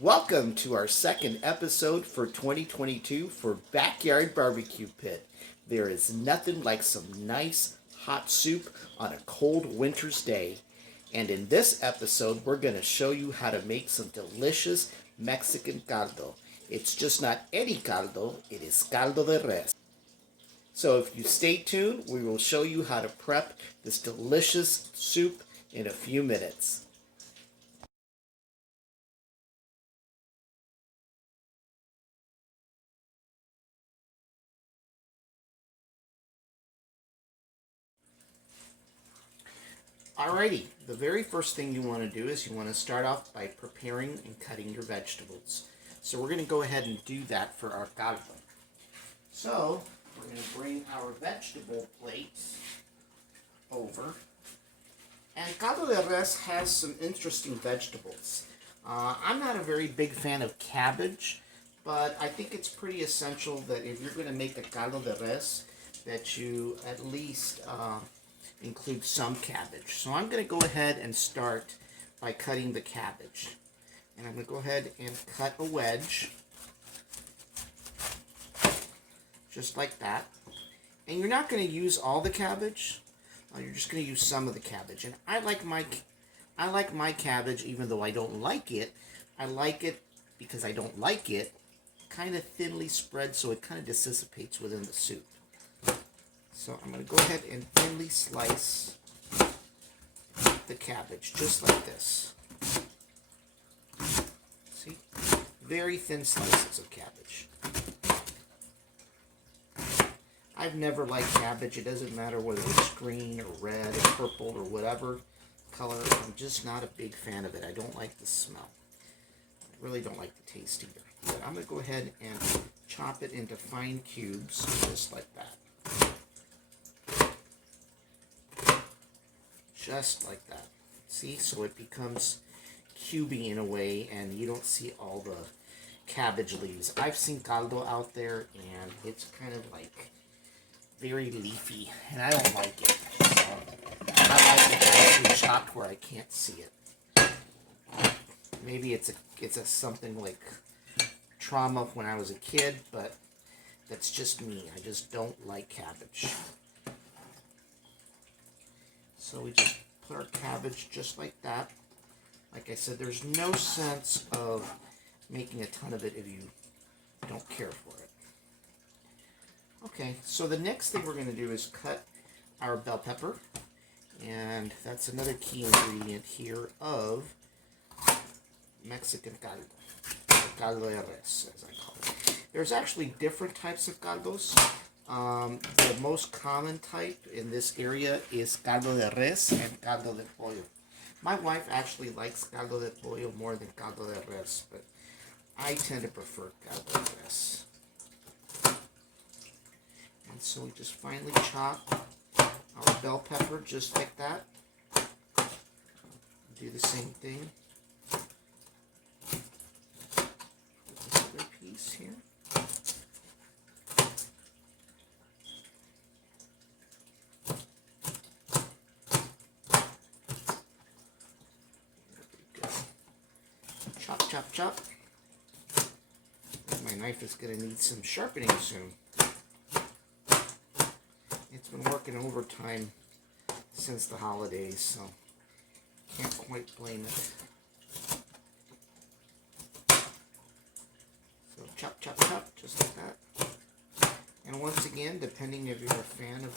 Welcome to our second episode for 2022 for Backyard Barbecue Pit. There is nothing like some nice hot soup on a cold winter's day. And in this episode, we're going to show you how to make some delicious Mexican caldo. It's just not any caldo, it is caldo de res. So if you stay tuned, we will show you how to prep this delicious soup in a few minutes. Alrighty, the very first thing you want to do is you want to start off by preparing and cutting your vegetables. So we're going to go ahead and do that for our caldo. So we're going to bring our vegetable plates over. And caldo de res has some interesting vegetables. I'm not a very big fan of cabbage, but I think it's pretty essential that if you're going to make a caldo de res, that you at least include some cabbage. So I'm going to go ahead and start by cutting the cabbage. And I'm going to go ahead and cut a wedge, just like that. And you're not going to use all the cabbage. You're just going to use some of the cabbage. And I like my cabbage, even though I don't like it. I like it because I don't like it kind of thinly spread, so it kind of dissipates within the soup. So I'm going to go ahead and thinly slice the cabbage, just like this. See? Very thin slices of cabbage. I've never liked cabbage. It doesn't matter whether it's green or red or purple or whatever color. I'm just not a big fan of it. I don't like the smell. I really don't like the taste either. But I'm going to go ahead and chop it into fine cubes, just like that. Just like that. See? So it becomes cubey in a way, and you don't see all the cabbage leaves. I've seen caldo out there, and it's kind of like very leafy, and I don't like it. So I like it nicely chopped where I can't see it. Maybe it's a something like trauma when I was a kid, but that's just me. I just don't like cabbage. So we just put our cabbage just like that. Like I said, there's no sense of making a ton of it if you don't care for it. Okay, so the next thing we're going to do is cut our bell pepper. And that's another key ingredient here of Mexican caldo. Caldo de res, as I call it. There's actually different types of caldos. The most common type in this area is caldo de res and caldo de pollo. My wife actually likes caldo de pollo more than caldo de res, but I tend to prefer caldo de res. And so we just finely chop our bell pepper just like that. Do the same thing with this other piece here. Chop, chop, chop. My knife is going to need some sharpening soon. It's been working overtime since the holidays, so can't quite blame it. So chop, chop, chop, just like that. And once again, depending if you're a fan of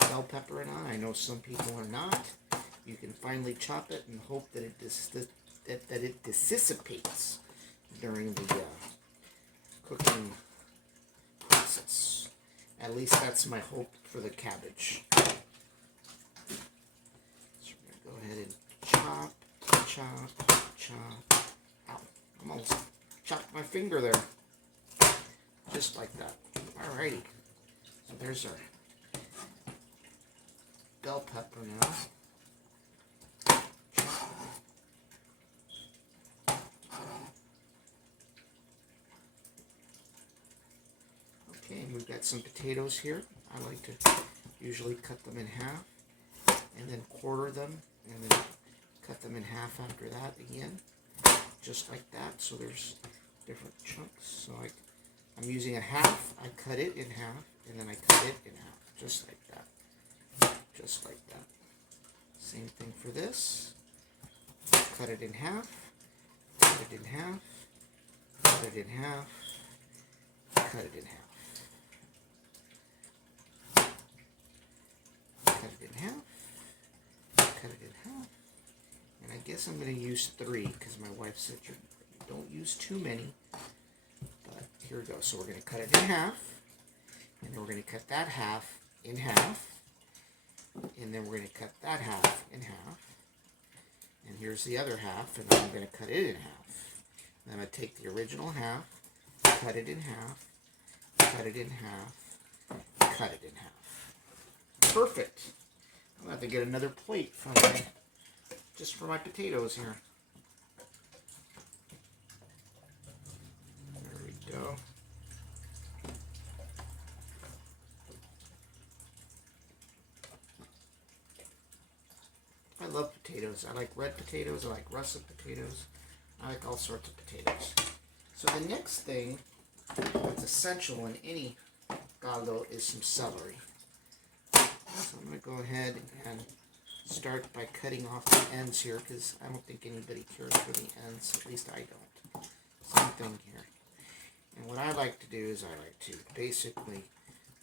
bell pepper or not, I know some people are not, you can finely chop it and hope that it dissipates during the cooking process. At least that's my hope for the cabbage. So we're going to go ahead and chop, chop, chop. Ow, I almost chopped my finger there. Just like that. Alrighty. So there's our bell pepper now. Okay, and we've got some potatoes here. I like to usually cut them in half and then quarter them and then cut them in half after that again. just like that. So there's different chunks. So I'm using a half. I cut it in half, and then I cut it in half, just like that. Just like that. Same thing for this. Cut it in half, cut it in half, cut it in half, cut it in half. Cut it in half, cut it in half. And I guess I'm going to use 3 because my wife said you don't use too many. But here we go. So we're going to cut it in half, and then we're going to cut that half in half, and then we're going to cut that half in half. And here's the other half, and then I'm going to cut it in half. And I'm going to take the original half, cut it in half, cut it in half, cut it in half. Perfect. I'm going to have to get another plate for just for my potatoes here. There we go. I love potatoes. I like red potatoes. I like russet potatoes. I like all sorts of potatoes. So the next thing that's essential in any caldo is some celery. So I'm going to go ahead and start by cutting off the ends here because I don't think anybody cares for the ends. At least I don't. Same thing here. And what I like to do is I like to basically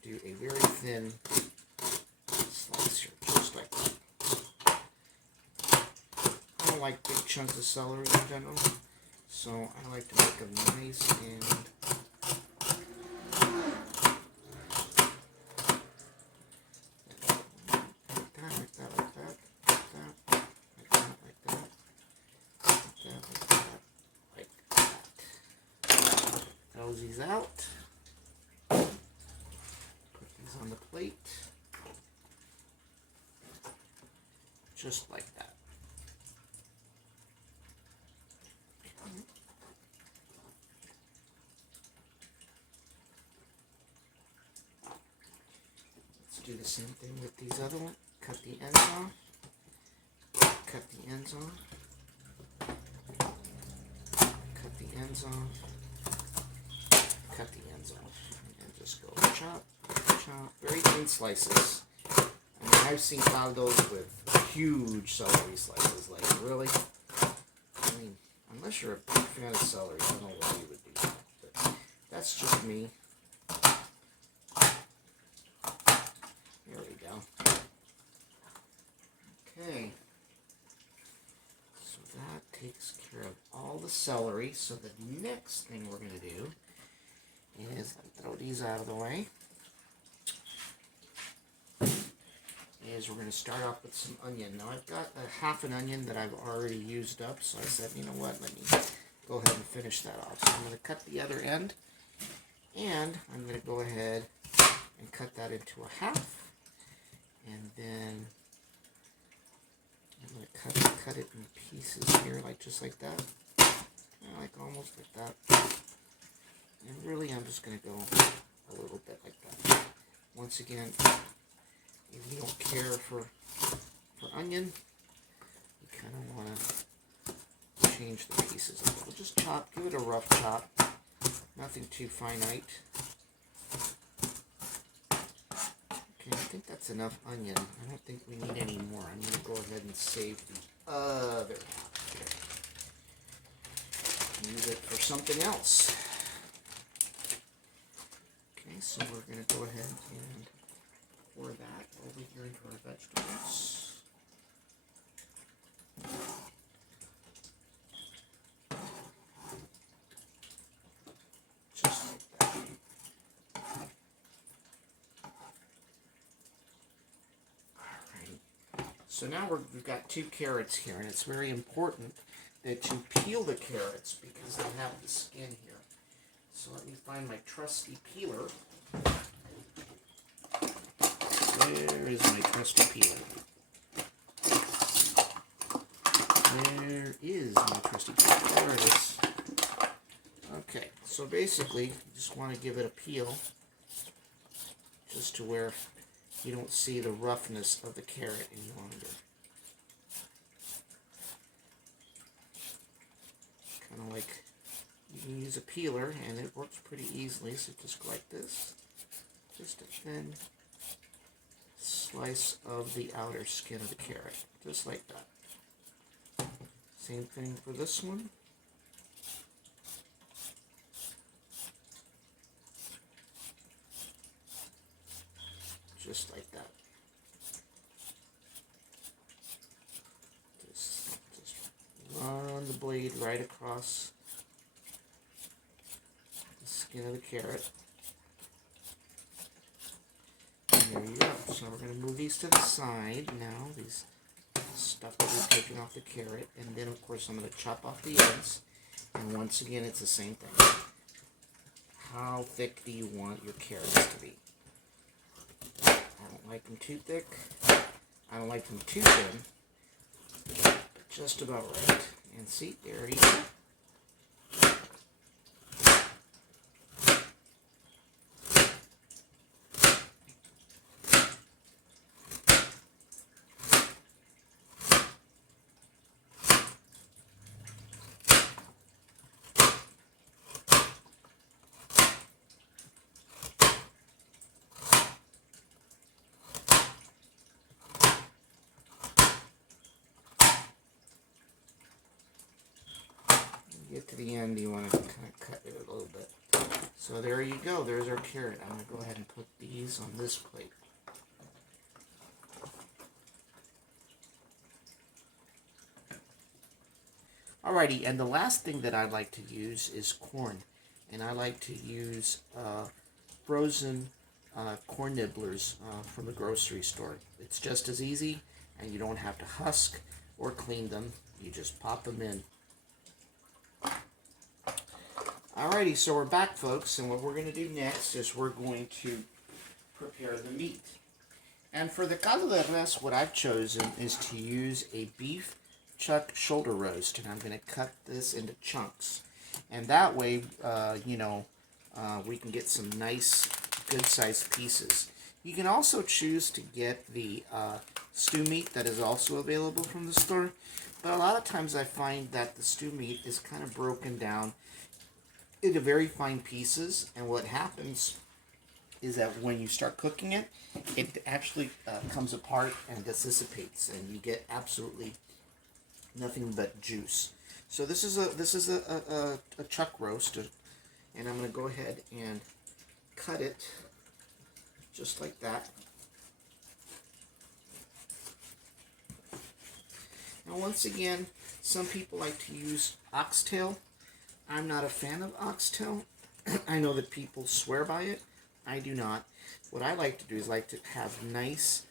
do a very thin slice here, just like that. I don't like big chunks of celery in general, so I like to make them nice and these out. Put these on the plate. Just like that. Let's do the same thing with these other ones. Cut the ends off. Cut the ends off. Cut the ends off. Cut the ends off and just go chop, chop, very thin slices. I mean, I've seen caldos with huge celery slices. Like, really? I mean, unless you're a big fan of celery, I don't know why you would do that. But that's just me. There we go. Okay. So that takes care of all the celery. So the next thing we're going to do is throw these out of the way. Is we're going to start off with some onion. Now I've got a half an onion that I've already used up, so I said, you know what, let me go ahead and finish that off. So I'm going to cut the other end, and I'm going to go ahead and cut that into a half, and then I'm going to cut it in pieces here, like just like that, like almost like that. And really, I'm just going to go a little bit like that. Once again, if you don't care for onion, you kind of want to change the pieces a little. Just chop, give it a rough chop, nothing too finite. Okay, I think that's enough onion. I don't think we need any more. I'm going to go ahead and save the other half here. Use it for something else. Okay, so we're going to go ahead and pour that over here into our vegetables. Just like that. Alright. So now we've got 2 carrots here, and it's very important that you peel the carrots because they have the skin here. So let me find my trusty peeler. Where is my trusty peeler? Where is my trusty peeler? There it is. Okay, so basically, you just want to give it a peel just to where you don't see the roughness of the carrot any longer. kind of like you can use a peeler, and it works pretty easily. So just go like this, just a thin slice of the outer skin of the carrot, just like that. Same thing for this one. Just like that. Just run the blade right across the skin of the carrot. And there you go. So we're going to move these to the side now. These stuff that we've taken off the carrot. And then, of course, I'm going to chop off the ends. And once again, it's the same thing. How thick do you want your carrots to be? I don't like them too thick. I don't like them too thin. But just about right. And see, there you go. Get to the end, you want to kind of cut it a little bit. So there you go. There's our carrot. I'm going to go ahead and put these on this plate. Alrighty, and the last thing that I like to use is corn. And I like to use frozen corn nibblers from the grocery store. It's just as easy, and you don't have to husk or clean them. You just pop them in. Alrighty, so we're back, folks, and what we're going to do next is we're going to prepare the meat. And for the caldo de res, what I've chosen is to use a beef chuck shoulder roast, and I'm going to cut this into chunks. And that way, we can get some nice, good-sized pieces. You can also choose to get the stew meat that is also available from the store, but a lot of times I find that the stew meat is kind of broken down into very fine pieces, and what happens is that when you start cooking it, it actually comes apart and dissipates, and you get absolutely nothing but juice. So this is a chuck roast, and I'm going to go ahead and cut it just like that. Now once again, some people like to use oxtail. I'm not a fan of oxtail. I know that people swear by it. I do not. What I like to do is like to have nice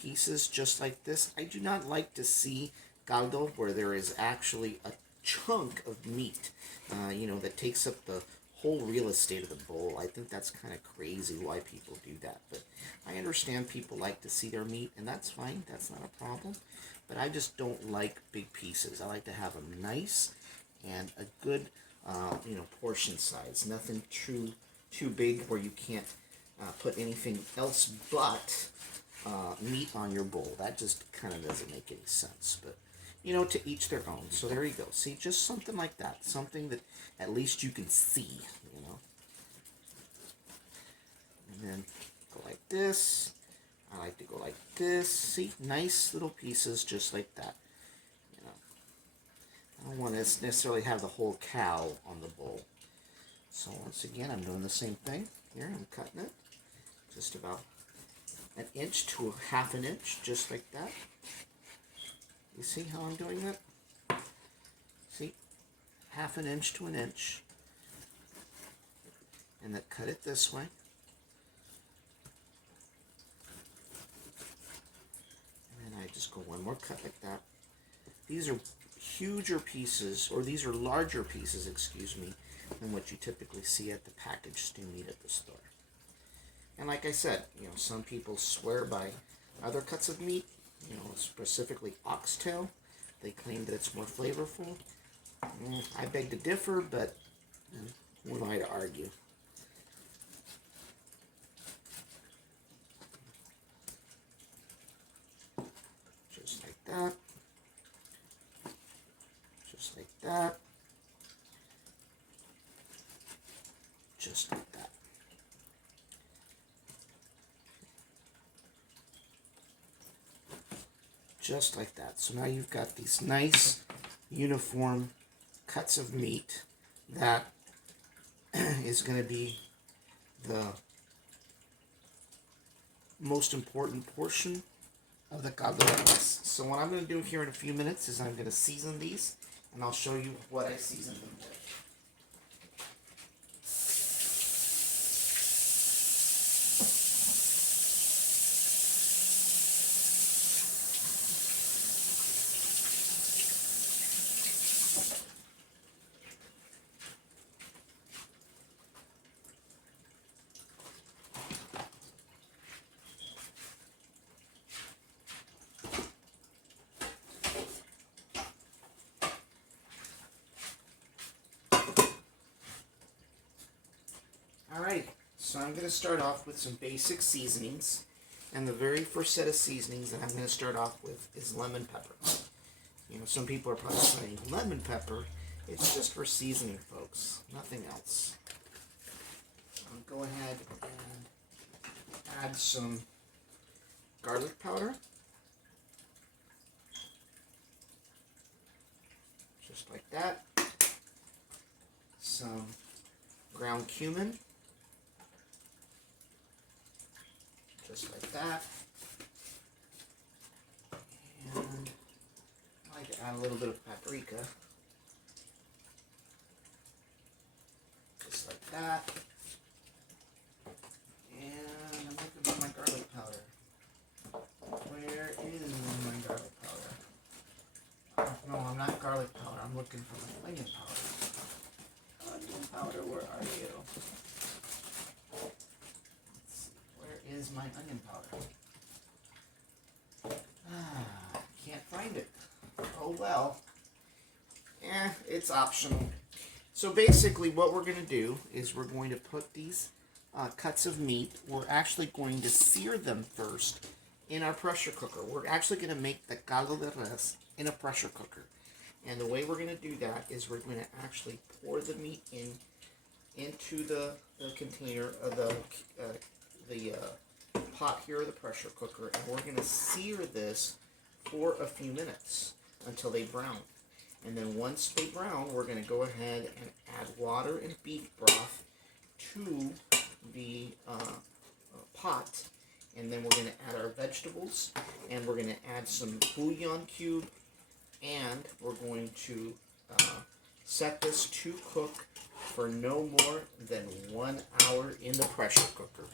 pieces just like this. I do not like to see caldo where there is actually a chunk of meat, that takes up the whole real estate of the bowl. I think that's kind of crazy why people do that. But I understand people like to see their meat, and that's fine. That's not a problem. But I just don't like big pieces. I like to have them nice and a good portion size. Nothing too big where you can't put anything else but meat on your bowl. That just kind of doesn't make any sense. But, to each their own. So there you go. See, just something like that. Something that at least you can see, And then go like this. I like to go like this. See, nice little pieces just like that. I don't want to necessarily have the whole cow on the bowl. So once again, I'm doing the same thing. Here, I'm cutting it just about an inch to a half an inch, just like that. You see how I'm doing that? See? Half an inch to an inch. And then cut it this way. And then I just go one more cut like that. These are huger pieces, or these are larger pieces, excuse me, than what you typically see at the packaged stew meat at the store. And like I said, some people swear by other cuts of meat, specifically oxtail. They claim that it's more flavorful. I beg to differ, but who am I to argue? Just like that. Just like that. just like that. Just like that. So now you've got these nice, uniform cuts of meat that is going to be the most important portion of the caldo de res. So what I'm going to do here in a few minutes is I'm going to season these, and I'll show you what I seasoned them with. Alright, so I'm going to start off with some basic seasonings. And the very first set of seasonings that I'm going to start off with is lemon pepper. You know, some people are probably saying, lemon pepper, it's just for seasoning, folks. Nothing else. I'll go ahead and add some garlic powder. Just like that. Some ground cumin. Just like that. And I like to add a little bit of paprika. Just like that. And I'm looking for my garlic powder. Where is my garlic powder? Oh, no, I'm not garlic powder. I'm looking for my onion powder. Onion powder, where are you? Is my onion powder. Can't find it. Oh well. It's optional. So basically what we're going to do is we're going to put these cuts of meat, we're actually going to sear them first in our pressure cooker. We're actually going to make the caldo de res in a pressure cooker. And the way we're going to do that is we're going to actually pour the meat into the container of the pot here or the pressure cooker, and we're going to sear this for a few minutes until they brown. And then once they brown, we're going to go ahead and add water and beef broth to the pot, and then we're going to add our vegetables, and we're going to add some bouillon cube, and we're going to set this to cook for no more than 1 hour in the pressure cooker.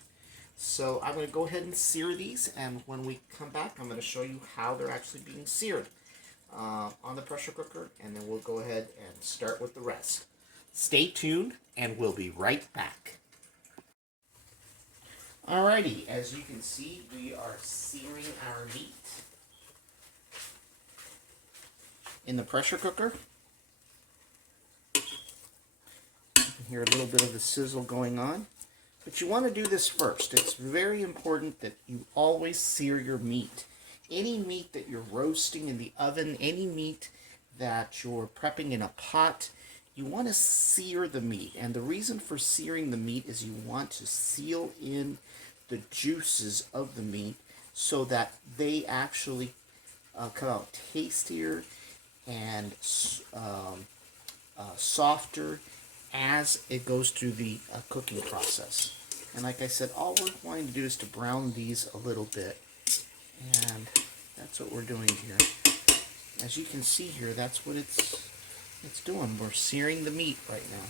So I'm going to go ahead and sear these, and when we come back, I'm going to show you how they're actually being seared on the pressure cooker, and then we'll go ahead and start with the rest. Stay tuned, and we'll be right back. Alrighty, as you can see, we are searing our meat in the pressure cooker. You can hear a little bit of the sizzle going on. But you want to do this first. It's very important that you always sear your meat. Any meat that you're roasting in the oven, any meat that you're prepping in a pot, you want to sear the meat. And the reason for searing the meat is you want to seal in the juices of the meat so that they actually come out tastier and softer as it goes through the cooking process. And like I said, all we're wanting to do is to brown these a little bit, and that's what we're doing here. As you can see here, that's what it's doing. We're searing the meat right now.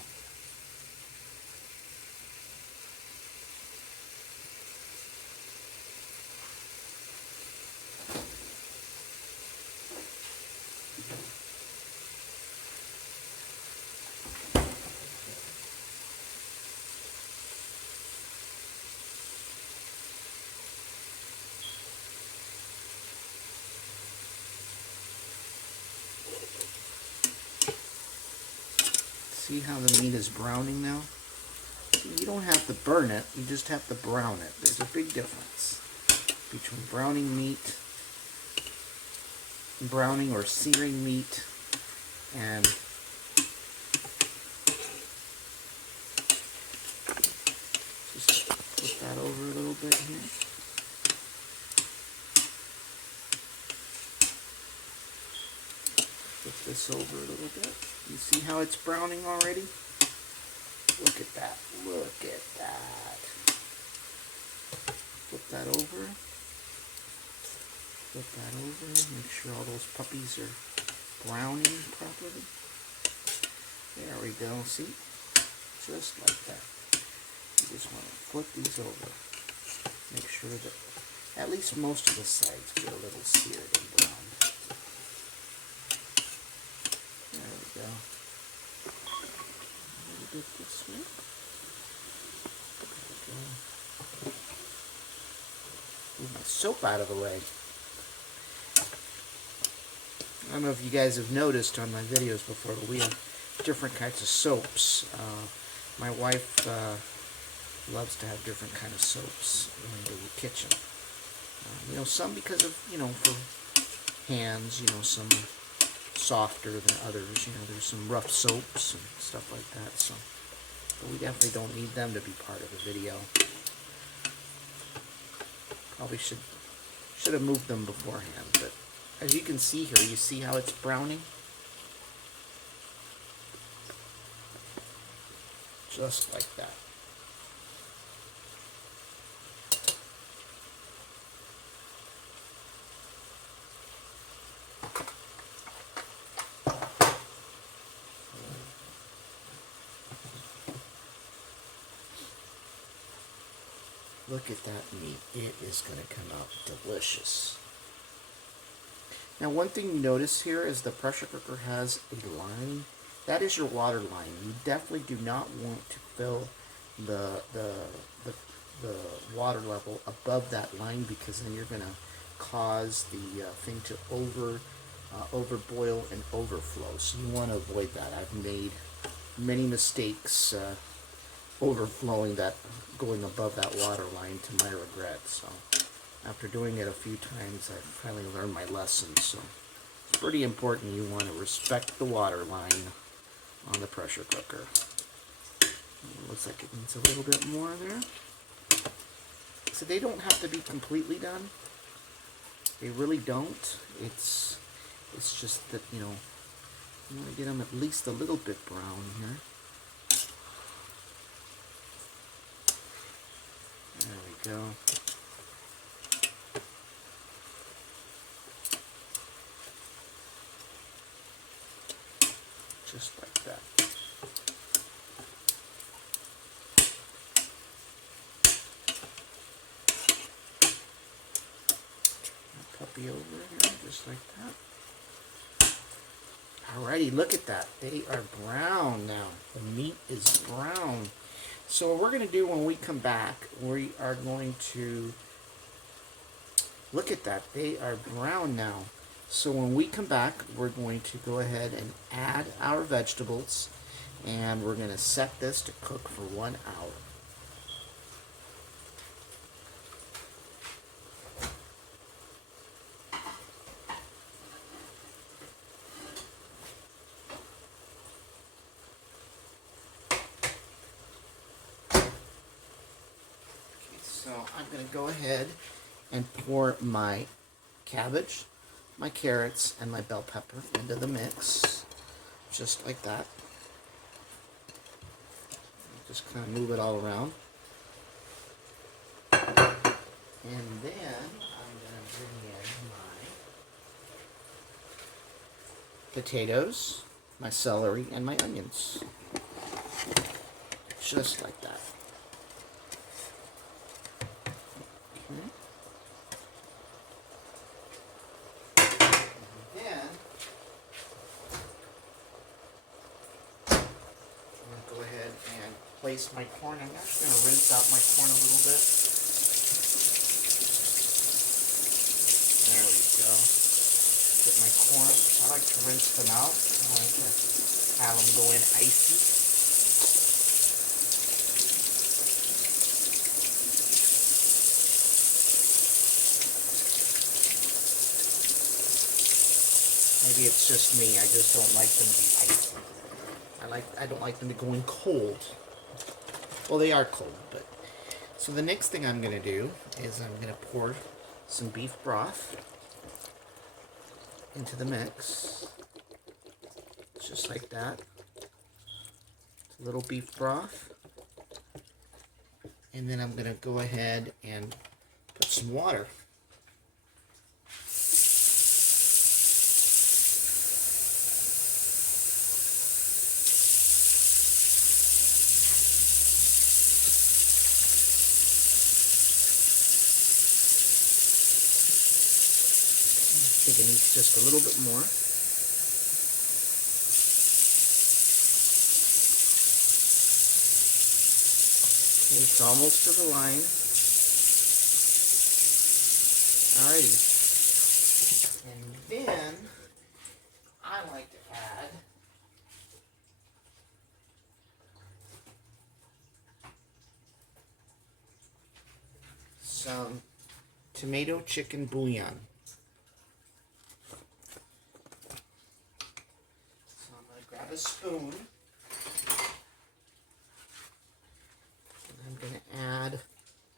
See how the meat is browning now? You don't have to burn it, you just have to brown it. There's a big difference between browning or searing meat and flip that over a little bit here. Flip this over a little bit. You see how it's browning already? Look at that. Look at that. Flip that over. Flip that over. Make sure all those puppies are browning properly. There we go. See? Just like that. You just want to flip these over. Make sure that at least most of the sides get a little seared and browned. There we go. A little bit this way. There we go. Move my soap out of the way. I don't know if you guys have noticed on my videos before, but we have different kinds of soaps. My wife loves to have different kind of soaps in the kitchen. You know, some because of, you know, for hands, you know, some softer than others. You know, there's some rough soaps and stuff like that. So, but we definitely don't need them to be part of the video. Probably should have moved them beforehand, but as you can see here, you see how it's browning? Just like that. Look at that meat. It is going to come out delicious. Now, one thing you notice here is the pressure cooker has a line. That is your water line. You definitely do not want to fill the water level above that line, because then you're going to cause the thing to overboil and overflow. So you want to avoid that. I've made many mistakes overflowing that, going above that water line to my regret. So after doing it a few times, I finally learned my lesson. So it's pretty important. You want to respect the water line on the pressure cooker. Looks like it needs a little bit more there. So they don't have to be completely done. They really don't. It's just that, you know, you want to get them at least a little bit brown here. There we go. Just like that. Puppy over here, just like that. Alrighty, look at that. They are brown now. The meat is brown. So what we're going to do when we come back, we are going to, look at that. They are brown now. So when we come back, we're going to go ahead and add our vegetables, and we're going to set this to cook for 1 hour. So I'm going to go ahead and pour my cabbage, my carrots, and my bell pepper into the mix, just like that. Just kind of move it all around. And then I'm going to bring in my potatoes, my celery, and my onions, just like that. Place my corn. I'm actually going to rinse out my corn a little bit. There we go. Get my corn. I like to rinse them out. I like to have them go in icy. Maybe it's just me. I just don't like them to be icy. I don't like them to go in cold. Well, they are cold, but So the next thing I'm going to do is I'm going to pour some beef broth into the mix. Just like that. It's a little beef broth. And then I'm going to go ahead and put some water. I think it needs just a little bit more. Okay, it's almost to the line. Alrighty. And then I like to add some tomato chicken bouillon. So I'm going to grab a spoon. And I'm going to add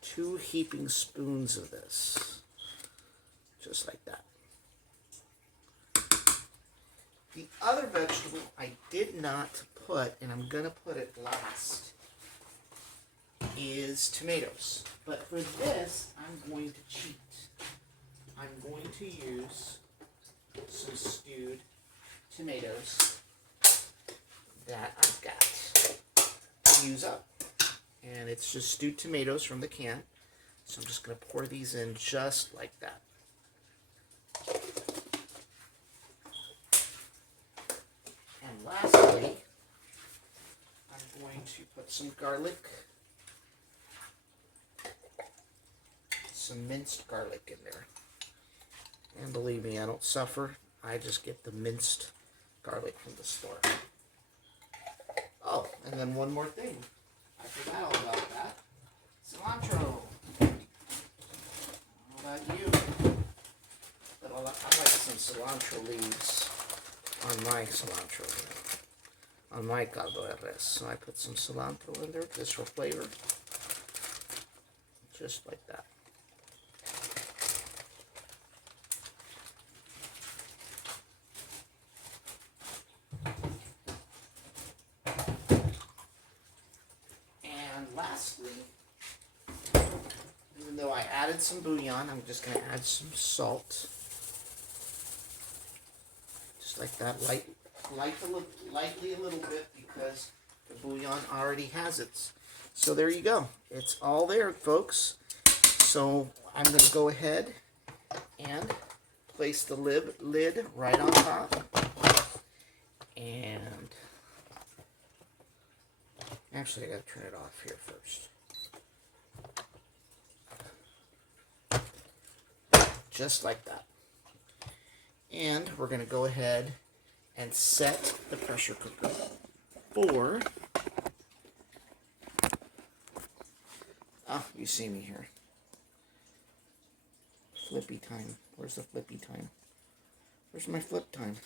2 heaping spoons of this. Just like that. The other vegetable I did not put, and I'm going to put it last, is tomatoes. But for this, I'm going to cheat. I'm going to use some stewed tomatoes that I've got to use up. And it's just stewed tomatoes from the can. So I'm just going to pour these in just like that. And lastly, I'm going to put some garlic, some minced garlic in there. And believe me, I don't suffer. I just get the minced garlic from the store. Oh, and then one more thing. I forgot all about that. Cilantro. How about you? But I like some cilantro leaves on my cilantro, on my caldo de res. So I put some cilantro in there just for flavor. Just like that. And lastly, even though I added some bouillon, I'm just going to add some salt. Just like that, lightly a little bit, because the bouillon already has it. So there you go. It's all there, folks. So I'm going to go ahead and place the lid right on top. And actually, I got to turn it off here first. Just like that. And we're going to go ahead and set the pressure cooker for, you see me here. Flippy time. Where's the flippy time? Where's my flip time?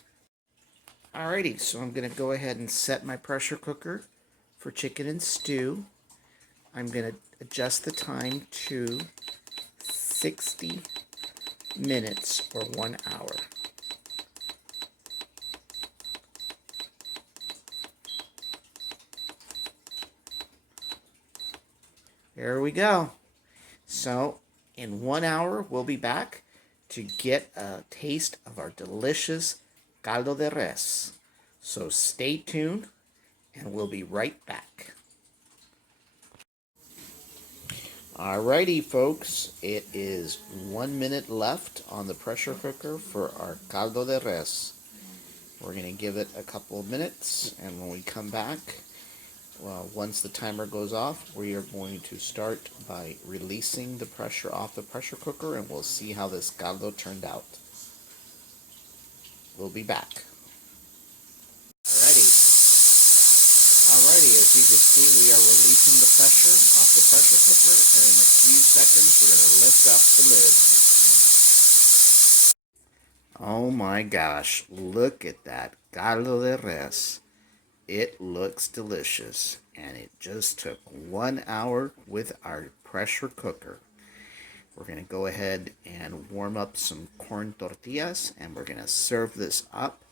Alrighty, so I'm going to go ahead and set my pressure cooker for chicken and stew. I'm going to adjust the time to 60 minutes or 1 hour. There we go. So in 1 hour, we'll be back to get a taste of our delicious caldo de res. So stay tuned, and we'll be right back. Alrighty, folks. It is 1 minute left on the pressure cooker for our caldo de res. We're going to give it a couple of minutes, and when we come back, well, once the timer goes off, we are going to start by releasing the pressure off the pressure cooker, and we'll see how this caldo turned out. We'll be back. Alrighty, as you can see, we are releasing the pressure off the pressure cooker, and in a few seconds, we're going to lift up the lid. Oh my gosh, look at that caldo de res. It looks delicious, and it just took 1 hour with our pressure cooker. We're going to go ahead and warm up some corn tortillas, and we're going to serve this up.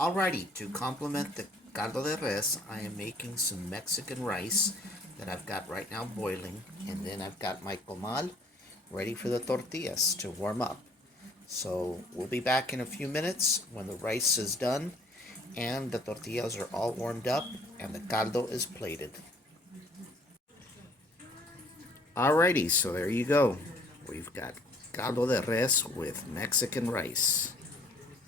Alrighty, to complement the caldo de res, I am making some Mexican rice that I've got right now boiling, and then I've got my comal ready for the tortillas to warm up. So we'll be back in a few minutes when the rice is done and the tortillas are all warmed up and the caldo is plated. Alrighty, so there you go. We've got caldo de res with Mexican rice.